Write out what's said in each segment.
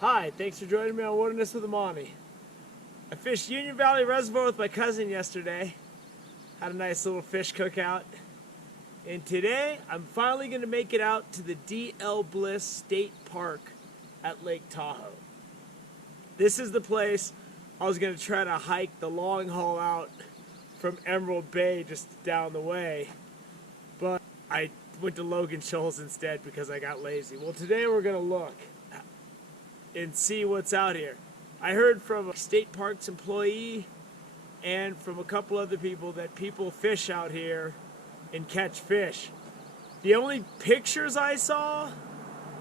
Hi, thanks for joining me on Wilderness with Amani. I fished Union Valley Reservoir with my cousin yesterday. Had a nice little fish cookout. And today, I'm finally going to make it out to the D.L. Bliss State Park at Lake Tahoe. This is the place I was going to try to hike the long haul out from Emerald Bay just down the way. But I went to Logan Shoals instead because I got lazy. Well, today we're going to look and see what's out here. I heard from a state parks employee and from a couple other people that people fish out here and catch fish. The only pictures I saw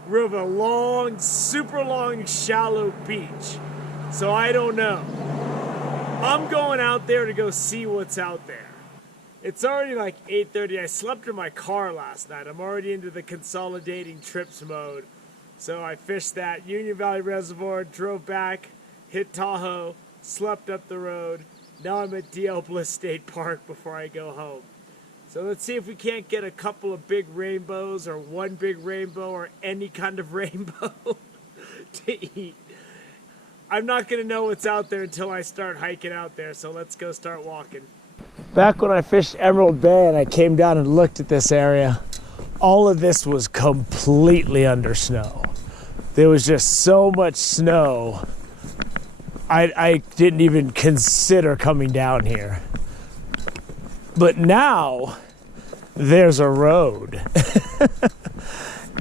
were of a long, super long, shallow beach. So I don't know. I'm going out there to go see what's out there. It's already like 8:30. I slept in my car last night. I'm already into the consolidating trips mode. So I fished that Union Valley Reservoir, drove back, hit Tahoe, slept up the road. Now I'm at D.L. Bliss State Park before I go home. So let's see if we can't get a couple of big rainbows or one big rainbow or any kind of rainbow to eat. I'm not going to know what's out there until I start hiking out there, so let's go start walking. Back when I fished Emerald Bay and I came down and looked at this area, all of this was completely under snow. There was just so much snow, I didn't even consider coming down here. But now, there's a road.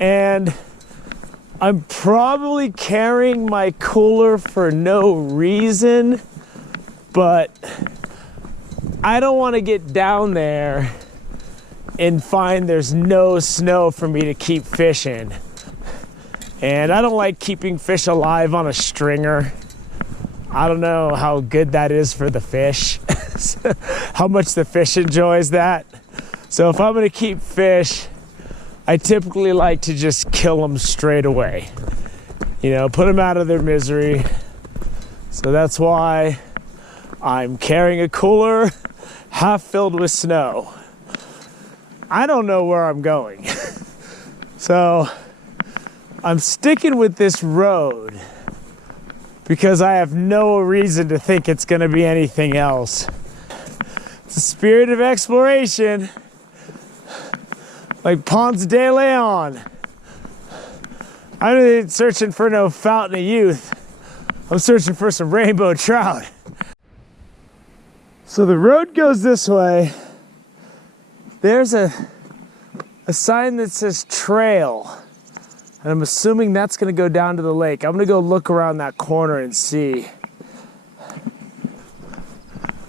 And I'm probably carrying my cooler for no reason, but I don't want to get down there and find there's no snow for me to keep fishing. And I don't like keeping fish alive on a stringer. I don't know how good that is for the fish, how much the fish enjoys that. So if I'm gonna keep fish, I typically like to just kill them straight away. You know, put them out of their misery. So that's why I'm carrying a cooler half filled with snow. I don't know where I'm going. So I'm sticking with this road because I have no reason to think it's going to be anything else. It's a spirit of exploration, like Ponce de Leon. I'm not searching for no fountain of youth. I'm searching for some rainbow trout. So the road goes this way. There's a sign that says trail, and I'm assuming that's gonna go down to the lake. I'm gonna go look around that corner and see.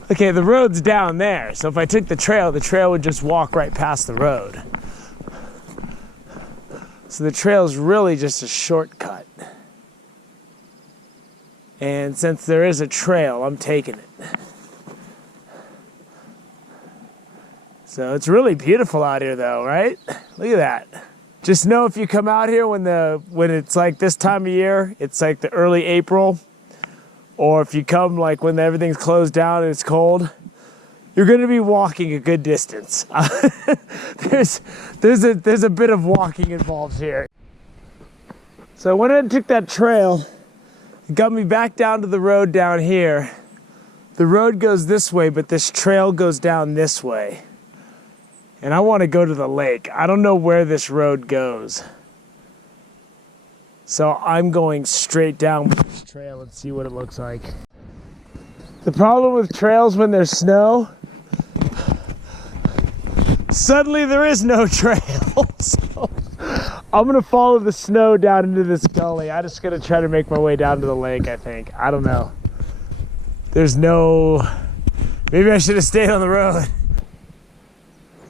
Okay, the road's down there, so if I took the trail would just walk right past the road. So the trail is really just a shortcut. And since there is a trail, I'm taking it. So it's really beautiful out here though, right? Look at that. Just know if you come out here when it's like this time of year, it's like the early April, or if you come like when everything's closed down and it's cold, you're gonna be walking a good distance. There's a bit of walking involved here. So I went ahead and took that trail. It got me back down to the road down here. The road goes this way, but this trail goes down this way. And I want to go to the lake. I don't know where this road goes. So I'm going straight down this trail and see what it looks like. The problem with trails when there's snow, suddenly there is no trail. So I'm gonna follow the snow down into this gully. I'm just gonna try to make my way down to the lake, I think. I don't know. Maybe I should have stayed on the road.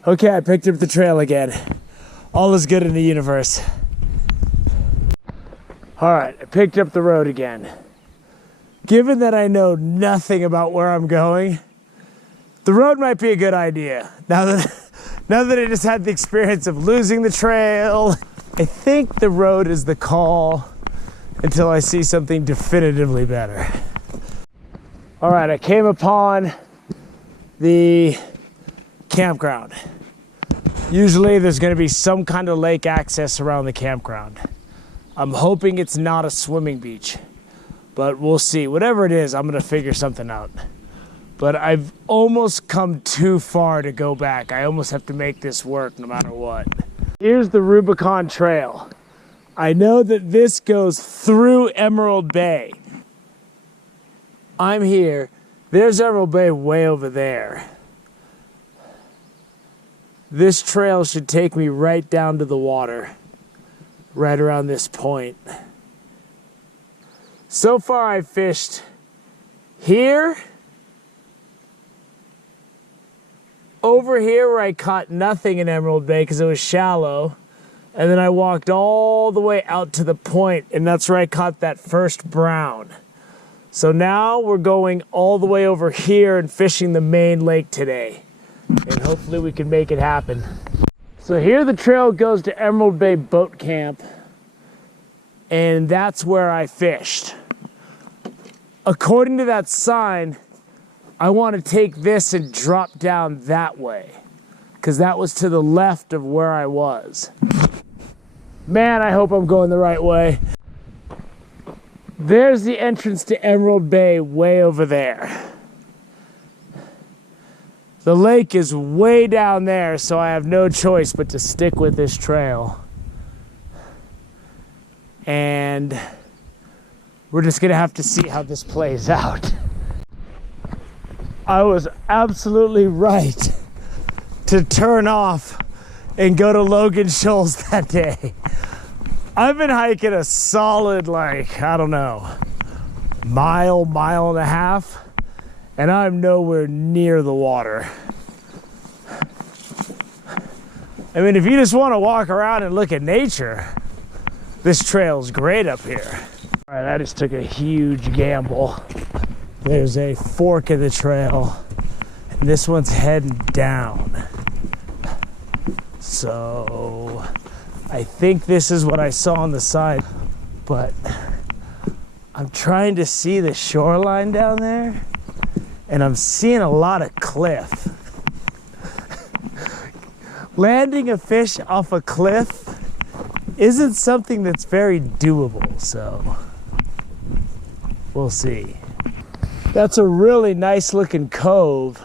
Okay, I picked up the trail again. All is good in the universe. All right, I picked up the road again. Given that I know nothing about where I'm going, the road might be a good idea. Now that I just had the experience of losing the trail, I think the road is the call until I see something definitively better. All right, I came upon the campground. Usually there's going to be some kind of lake access around the campground. I'm hoping it's not a swimming beach, but we'll see. Whatever it is, I'm gonna figure something out. But I've almost come too far to go back. I almost have to make this work no matter what. Here's the Rubicon Trail. I know that this goes through Emerald Bay. I'm here. There's Emerald Bay way over there. This trail should take me right down to the water, right around this point. So far I've fished here, over here where I caught nothing in Emerald Bay because it was shallow, and then I walked all the way out to the point, and that's where I caught that first brown. So now we're going all the way over here and fishing the main lake today, and hopefully we can make it happen. So here the trail goes to Emerald Bay Boat Camp, and that's where I fished. According to that sign, I want to take this and drop down that way, because that was to the left of where I was. Man, I hope I'm going the right way. There's the entrance to Emerald Bay way over there. The lake is way down there, so I have no choice but to stick with this trail. And we're just gonna have to see how this plays out. I was absolutely right to turn off and go to Logan Shoals that day. I've been hiking a solid, like, I don't know, mile and a half, and I'm nowhere near the water. I mean, if you just want to walk around and look at nature, this trail's great up here. All right, I just took a huge gamble. There's a fork in the trail, and this one's heading down. So I think this is what I saw on the side, but I'm trying to see the shoreline down there, and I'm seeing a lot of cliff. Landing a fish off a cliff isn't something that's very doable, so we'll see. That's a really nice looking cove,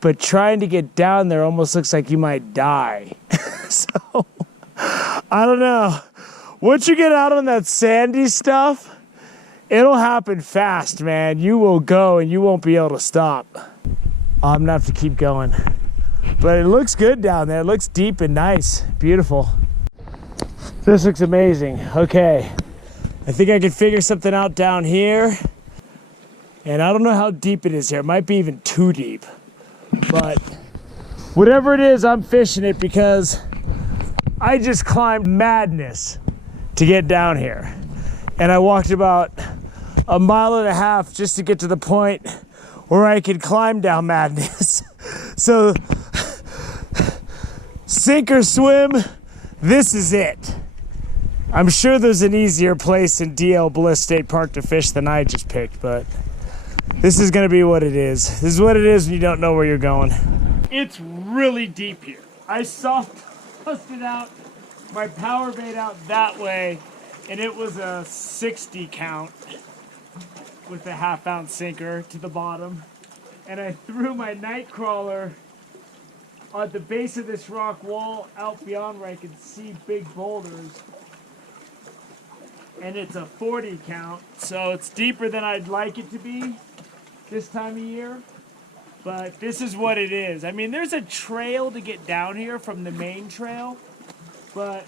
but trying to get down there almost looks like you might die. So, I don't know. Once you get out on that sandy stuff, it'll happen fast, man. You will go and you won't be able to stop. I'm gonna have to keep going. But it looks good down there. It looks deep and nice. Beautiful. This looks amazing. Okay. I think I can figure something out down here. And I don't know how deep it is here. It might be even too deep. But whatever it is, I'm fishing it because I just climbed madness to get down here. And I walked about a mile and a half just to get to the point where I could climb down madness. So, sink or swim, this is it. I'm sure there's an easier place in DL Bliss State Park to fish than I just picked, but this is gonna be what it is. This is what it is when you don't know where you're going. It's really deep here. I busted out my power bait out that way, and it was a 60 count with a 1/2 ounce sinker to the bottom. And I threw my night crawler on the base of this rock wall out beyond where I could see big boulders. And it's a 40 count, so it's deeper than I'd like it to be this time of year. But this is what it is. I mean, there's a trail to get down here from the main trail, but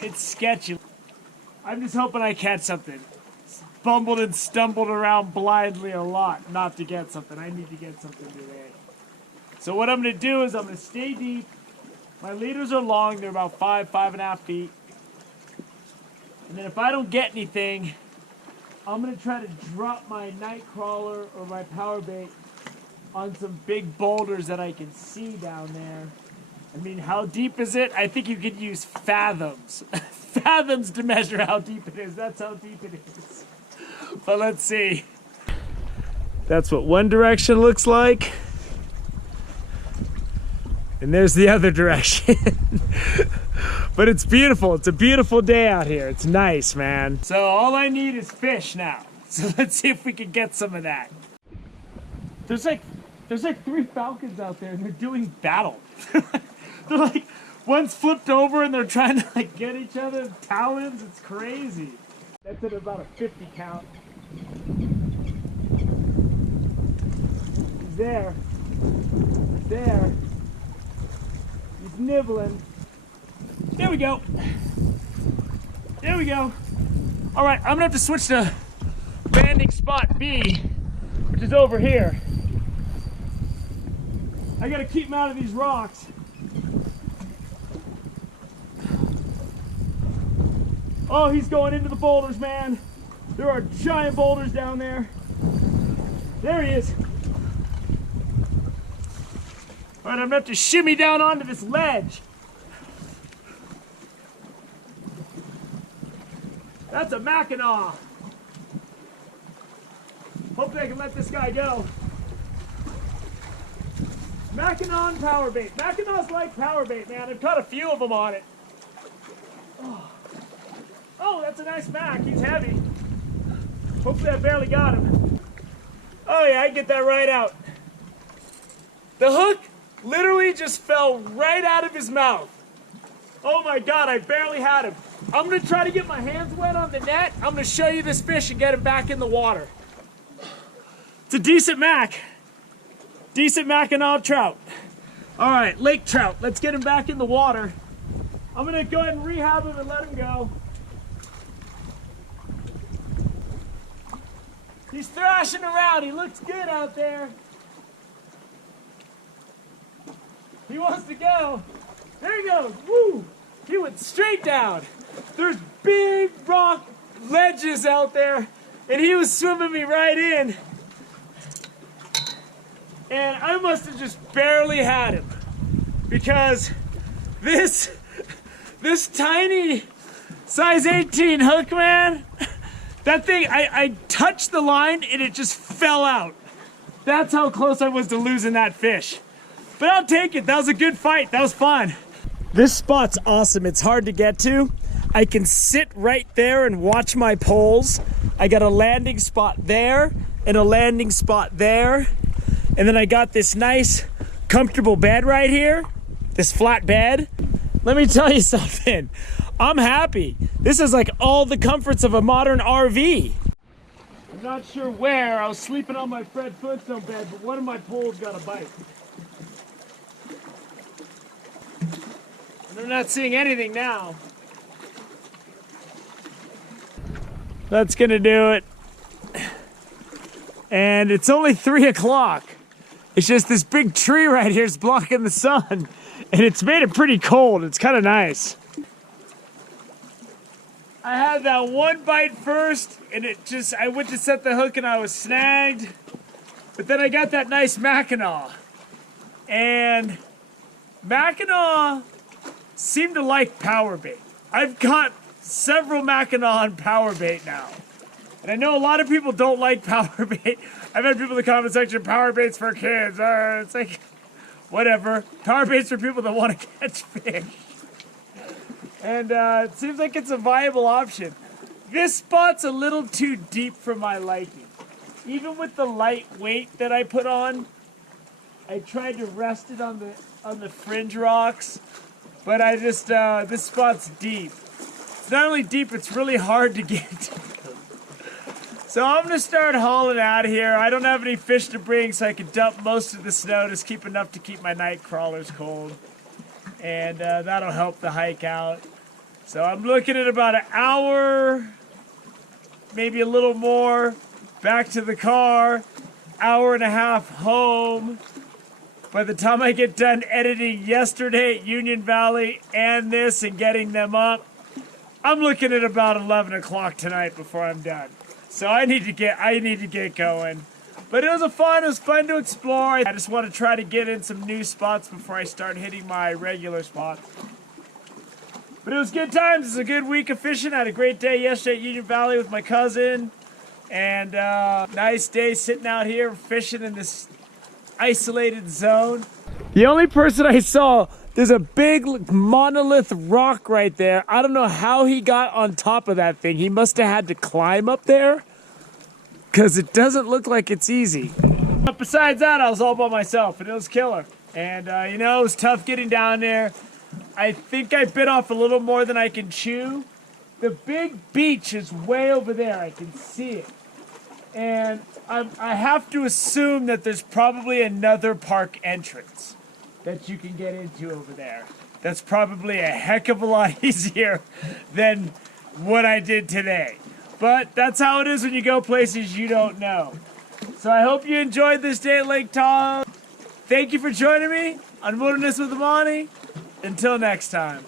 it's sketchy. I'm just hoping I catch something. Bumbled and stumbled around blindly a lot not to get something. I need to get something today. So what I'm going to do is I'm going to stay deep. My leaders are long. They're about 5.5 feet. And then if I don't get anything, I'm going to try to drop my night crawler or my power bait on some big boulders that I can see down there. I mean, how deep is it? I think you could use fathoms. Fathoms to measure how deep it is. That's how deep it is. But let's see. That's what one direction looks like. And there's the other direction. But it's beautiful. It's a beautiful day out here. It's nice, man. So all I need is fish now. So let's see if we can get some of that. There's like 3 falcons out there and they're doing battle. They're like, one's flipped over and they're trying to like get each other's talons. It's crazy. That's at about a 50 count. He's there. There. He's nibbling. There we go. There we go. All right, I'm gonna have to switch to landing spot B, which is over here. I gotta keep him out of these rocks. Oh, he's going into the boulders, man. There are giant boulders down there. There he is. All right, I'm gonna have to shimmy down onto this ledge. That's a Mackinaw. Hopefully I can let this guy go. Mackinaw and power bait. Mackinaws like power bait, man. I've caught a few of them on it. Oh, that's a nice Mac. He's heavy. Hopefully I barely got him. Oh yeah, I get that right out. The hook literally just fell right out of his mouth. Oh my God, I barely had him. I'm gonna try to get my hands wet on the net. I'm gonna show you this fish and get him back in the water. It's a decent Mac. Decent Mackinaw trout. All right, lake trout. Let's get him back in the water. I'm gonna go ahead and rehab him and let him go. He's thrashing around. He looks good out there. He wants to go. There he goes. Woo! He went straight down. There's big rock ledges out there, and he was swimming me right in. And I must have just barely had him, because this tiny size 18 hook, man, that thing, I touched the line and it just fell out. That's how close I was to losing that fish. But I'll take it. That was a good fight. That was fun. This spot's awesome. It's hard to get to. I can sit right there and watch my poles. I got a landing spot there and a landing spot there. And then I got this nice, comfortable bed right here, this flat bed. Let me tell you something. I'm happy. This is like all the comforts of a modern RV. I'm not sure where. I was sleeping on my Fred Flintstone bed, but one of my poles got a bite. And I'm not seeing anything now. That's gonna do it. And it's only 3 o'clock. It's just this big tree right here is blocking the sun. And it's made it pretty cold. It's kind of nice. I had that one bite first, and I went to set the hook and I was snagged. But then I got that nice Mackinaw. And Mackinaw seem to like power bait. I've got several Mackinaw on power bait now. And I know a lot of people don't like power bait. I've had people in the comment section, power bait's for kids. It's like, whatever. Power bait's for people that want to catch fish. And it seems like it's a viable option. This spot's a little too deep for my liking. Even with the light weight that I put on, I tried to rest it on the fringe rocks, but I just, this spot's deep. It's not only deep, it's really hard to get to. So I'm gonna start hauling out of here. I don't have any fish to bring, so I can dump most of the snow, just keep enough to keep my night crawlers cold. And that'll help the hike out. So I'm looking at about an hour, maybe a little more, back to the car, hour and a half home. By the time I get done editing yesterday at Union Valley and this and getting them up, I'm looking at about 11 o'clock tonight before I'm done. So I need to get going. But it was fun to explore. I just want to try to get in some new spots before I start hitting my regular spots. But it was good times. It's a good week of fishing. I had a great day yesterday at Union Valley with my cousin. And nice day sitting out here fishing in this isolated zone. The only person I saw, there's a big monolith rock right there. I don't know how he got on top of that thing. He must have had to climb up there because it doesn't look like it's easy. But besides that, I was all by myself and it was killer. And you know, it was tough getting down there. I think I bit off a little more than I can chew. The big beach is way over there. I can see it. And I have to assume that there's probably another park entrance that you can get into over there. That's probably a heck of a lot easier than what I did today. But that's how it is when you go places you don't know. So I hope you enjoyed this day at Lake Tahoe. Thank you for joining me on Wilderness with Amani. Until next time.